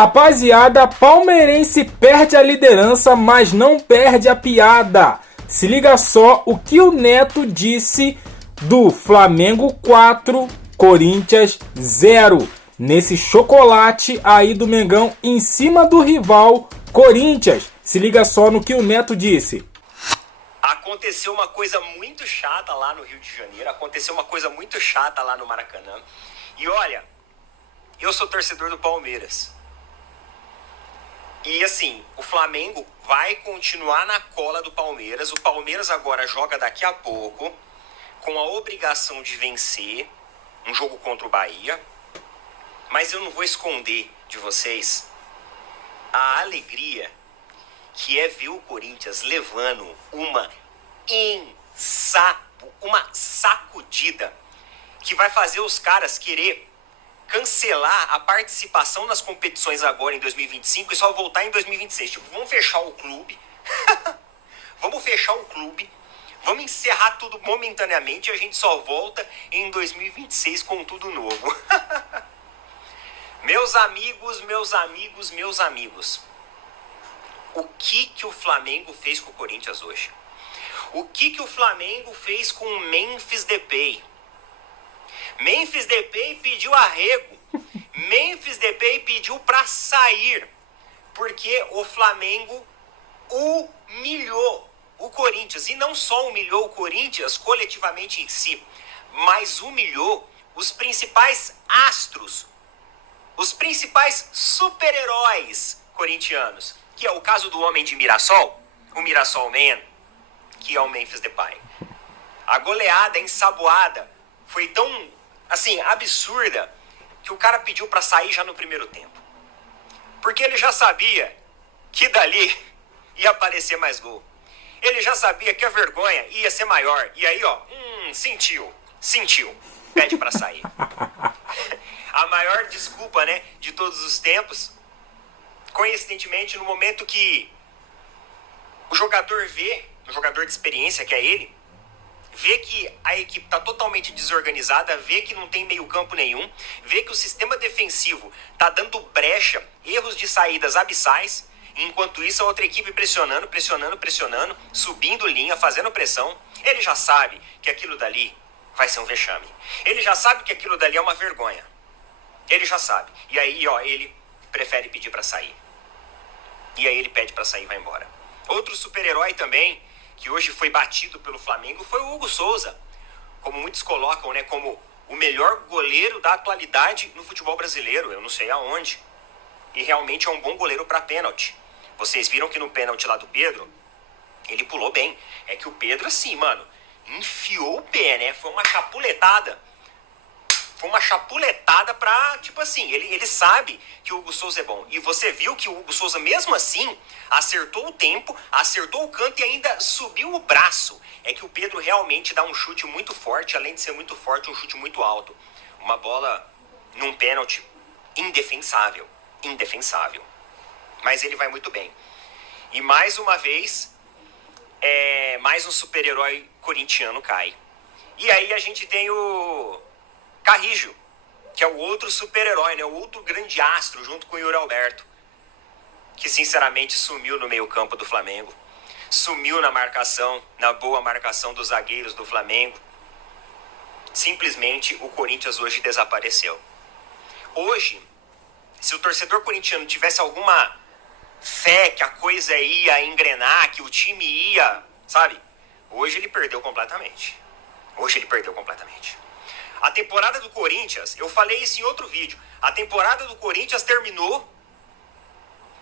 Rapaziada, palmeirense perde a liderança, mas não perde a piada. Se liga só o que o Neto disse do Flamengo 4, Corinthians 0. Nesse chocolate aí do Mengão em cima do rival Corinthians. Se liga só no que o Neto disse. Aconteceu uma coisa muito chata lá no Rio de Janeiro. Aconteceu uma coisa muito chata lá no Maracanã. E olha, eu sou torcedor do Palmeiras. E assim, o Flamengo vai continuar na cola do Palmeiras. O Palmeiras agora joga daqui a pouco com a obrigação de vencer um jogo contra o Bahia. Mas eu não vou esconder de vocês a alegria que é ver o Corinthians levando uma sacudida que vai fazer os caras querer cancelar a participação nas competições agora em 2025 e só voltar em 2026. Tipo, vamos fechar o clube. Vamos fechar o clube. Vamos encerrar tudo momentaneamente e a gente só volta em 2026 com tudo novo. Meus amigos. O que o Flamengo fez com o Corinthians hoje? O que o Flamengo fez com o Memphis Depay? Memphis Depay pediu arrego. Memphis Depay pediu pra sair. Porque o Flamengo humilhou o Corinthians. E não só humilhou o Corinthians coletivamente em si, mas humilhou os principais astros, os principais super-heróis corintianos. Que é o caso do homem de Mirassol, o Mirassol Man, que é o Memphis Depay. A goleada ensaboada foi tão, assim, absurda que o cara pediu pra sair já no primeiro tempo. Porque ele já sabia que dali ia aparecer mais gol. Ele já sabia que a vergonha ia ser maior. E aí, ó, sentiu. Pede pra sair. A maior desculpa, né, de todos os tempos. Coincidentemente, no momento que o jogador vê, o jogador de experiência que é ele, vê que a equipe está totalmente desorganizada, vê que não tem meio campo nenhum, vê que o sistema defensivo está dando brecha, erros de saídas abissais, enquanto isso a outra equipe pressionando, subindo linha, fazendo pressão. Ele já sabe que aquilo dali vai ser um vexame. Ele já sabe que aquilo dali é uma vergonha. Ele já sabe. E aí, ó, ele prefere pedir para sair. E aí ele pede para sair e vai embora. Outro super-herói também, que hoje foi batido pelo Flamengo, foi o Hugo Souza. Como muitos colocam, né, como o melhor goleiro da atualidade no futebol brasileiro. Eu não sei aonde. E realmente é um bom goleiro para pênalti. Vocês viram que no pênalti lá do Pedro, ele pulou bem. É que o Pedro, assim, mano, enfiou o pé, né? Foi uma chapuletada. Foi uma chapuletada pra, tipo assim, ele sabe que o Hugo Souza é bom. E você viu que o Hugo Souza, mesmo assim, acertou o tempo, acertou o canto e ainda subiu o braço. É que o Pedro realmente dá um chute muito forte, além de ser muito forte, um chute muito alto. Uma bola num pênalti indefensável. Mas ele vai muito bem. E mais uma vez, mais um super-herói corintiano cai. E aí a gente tem o Carrijo, que é o outro super-herói, né? O outro grande astro, junto com o Yuri Alberto, que sinceramente sumiu no meio-campo do Flamengo. Sumiu na marcação, na boa marcação dos zagueiros do Flamengo. Simplesmente o Corinthians hoje desapareceu. Hoje, se o torcedor corintiano tivesse alguma fé que a coisa ia engrenar, que o time ia, sabe? Hoje ele perdeu completamente. A temporada do Corinthians, eu falei isso em outro vídeo, a temporada do Corinthians terminou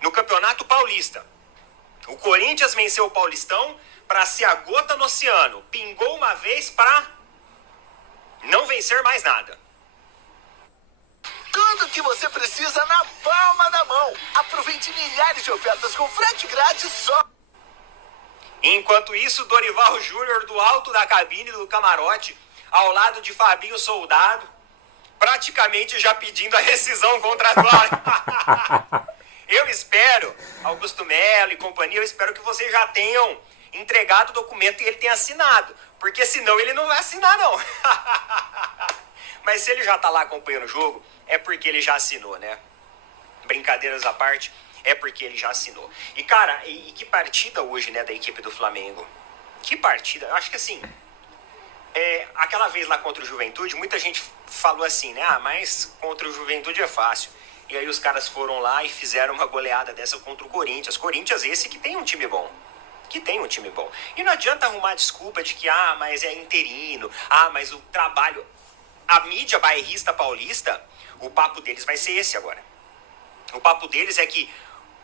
no Campeonato Paulista. O Corinthians venceu o Paulistão para ser a gota no oceano. Pingou uma vez para não vencer mais nada. Tudo que você precisa na palma da mão. Aproveite milhares de ofertas com frete grátis só. Enquanto isso, Dorival Júnior do alto da cabine do camarote, ao lado de Fabinho Soldado, praticamente já pedindo a rescisão contratual. Eu espero, Augusto Melo e companhia, eu espero que vocês já tenham entregado o documento e ele tenha assinado, porque senão ele não vai assinar não. Mas se ele já tá lá acompanhando o jogo, é porque ele já assinou, né? brincadeiras à parte, é porque ele já assinou. E, cara, e que partida hoje, né, da equipe do Flamengo? Que partida? Eu acho que, assim, aquela vez lá contra o Juventude, muita gente falou assim, né? Ah, mas contra o Juventude é fácil. E aí os caras foram lá e fizeram uma goleada dessa contra o Corinthians. Corinthians esse que tem um time bom. E não adianta arrumar desculpa de que, mas é interino, mas o trabalho... A mídia bairrista paulista, o papo deles vai ser esse agora. O papo deles é que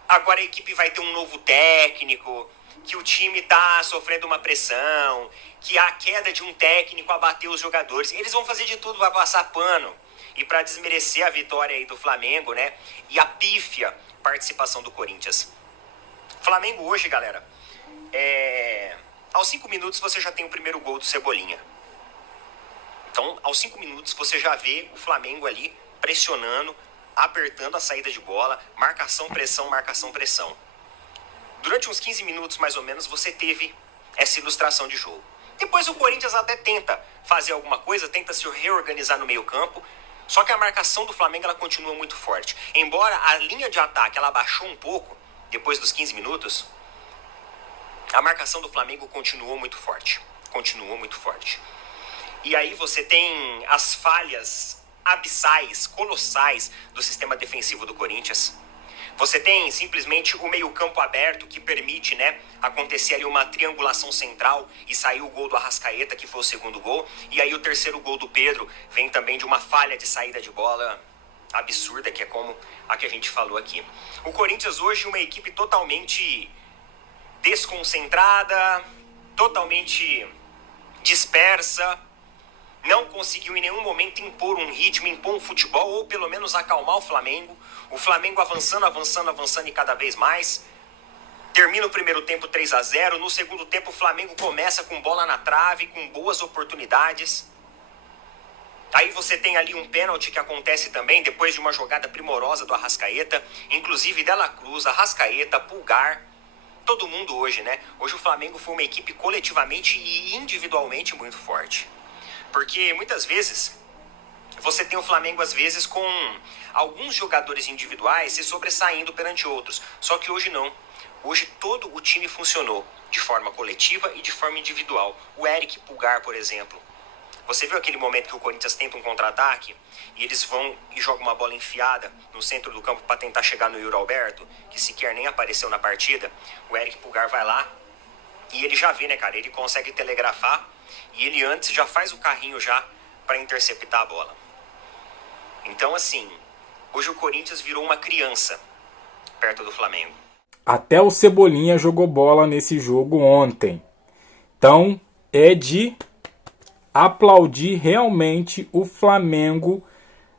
agora a equipe vai ter um novo técnico, que o time tá sofrendo uma pressão, que a queda de um técnico abateu os jogadores. Eles vão fazer de tudo para passar pano e para desmerecer a vitória aí do Flamengo, né? E a pífia participação do Corinthians. Flamengo hoje, galera, aos 5 minutos você já tem o primeiro gol do Cebolinha. Então, aos 5 minutos você já vê o Flamengo ali pressionando, apertando a saída de bola, marcação, pressão, marcação, pressão. Durante uns 15 minutos, mais ou menos, você teve essa ilustração de jogo. Depois o Corinthians até tenta fazer alguma coisa, tenta se reorganizar no meio campo, só que a marcação do Flamengo ela continua muito forte. Embora a linha de ataque ela baixou um pouco, depois dos 15 minutos, a marcação do Flamengo continuou muito forte. E aí você tem as falhas abissais, colossais do sistema defensivo do Corinthians. Você tem simplesmente o meio-campo aberto que permite, né, acontecer ali uma triangulação central e sair o gol do Arrascaeta, que foi o segundo gol. E aí o terceiro gol do Pedro vem também de uma falha de saída de bola absurda, que é como a que a gente falou aqui. O Corinthians hoje uma equipe totalmente desconcentrada, totalmente dispersa, não conseguiu em nenhum momento impor um ritmo, impor um futebol, ou pelo menos acalmar o Flamengo. O Flamengo avançando e cada vez mais. Termina o primeiro tempo 3-0. No segundo tempo o Flamengo começa com bola na trave, com boas oportunidades. Aí você tem ali um pênalti que acontece também, depois de uma jogada primorosa do Arrascaeta. Inclusive Dela Cruz, Arrascaeta, Pulgar. Todo mundo hoje, né? Hoje o Flamengo foi uma equipe coletivamente e individualmente muito forte. Porque muitas vezes você tem o Flamengo às vezes com alguns jogadores individuais se sobressaindo perante outros. Só que hoje não. Hoje todo o time funcionou de forma coletiva e de forma individual. O Eric Pulgar, por exemplo. Você viu aquele momento que o Corinthians tenta um contra-ataque e eles vão e jogam uma bola enfiada no centro do campo para tentar chegar no Yuri Alberto, que sequer nem apareceu na partida. O Eric Pulgar vai lá e ele já vê, né, cara? Ele consegue telegrafar e ele antes já faz o carrinho já para interceptar a bola. Então, assim, hoje o Corinthians virou uma criança perto do Flamengo. Até o Cebolinha jogou bola nesse jogo ontem. Então, é de aplaudir realmente o Flamengo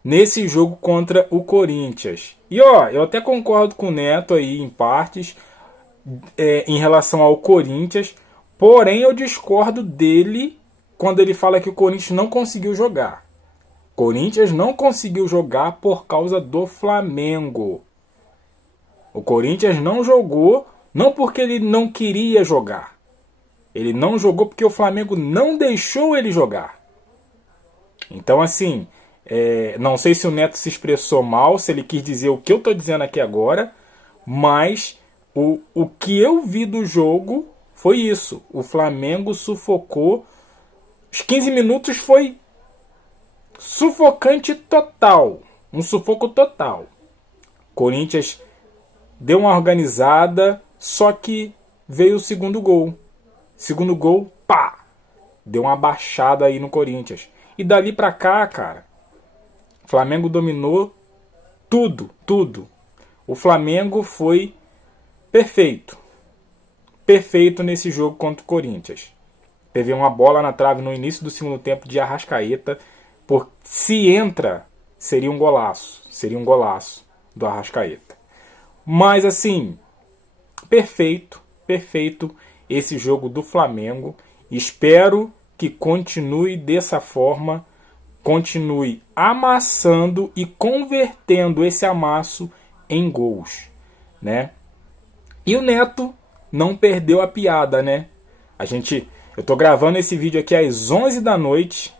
nesse jogo contra o Corinthians. E ó, eu até concordo com o Neto aí em partes em relação ao Corinthians, porém eu discordo dele quando ele fala que o Corinthians não conseguiu jogar. Corinthians não conseguiu jogar por causa do Flamengo. O Corinthians não jogou, não porque ele não queria jogar. Ele não jogou porque o Flamengo não deixou ele jogar. Então, assim, não sei se o Neto se expressou mal, se ele quis dizer o que eu estou dizendo aqui agora, mas o que eu vi do jogo foi isso. O Flamengo sufocou. Os 15 minutos foi sufocante total. Um sufoco total. Corinthians deu uma organizada, só que veio o segundo gol. Segundo gol, pá! Deu uma baixada aí no Corinthians. E dali pra cá, cara, o Flamengo dominou tudo, tudo. O Flamengo foi perfeito. Perfeito nesse jogo contra o Corinthians. Teve uma bola na trave no início do segundo tempo de Arrascaeta. Se entra, seria um golaço. Seria um golaço do Arrascaeta. Mas assim, perfeito, perfeito esse jogo do Flamengo. Espero que continue dessa forma, continue amassando e convertendo esse amasso em gols, né? E o Neto não perdeu a piada, né? Eu tô gravando esse vídeo aqui às 11 da noite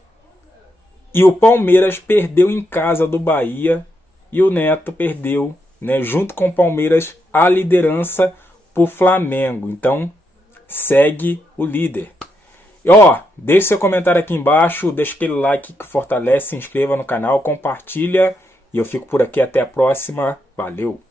e o Palmeiras perdeu em casa do Bahia e o Neto perdeu né, junto com o Palmeiras, a liderança pro Flamengo. Então, segue o líder. E ó, deixe seu comentário aqui embaixo, deixa aquele like que fortalece, se inscreva no canal, compartilha. E eu fico por aqui, até a próxima. Valeu!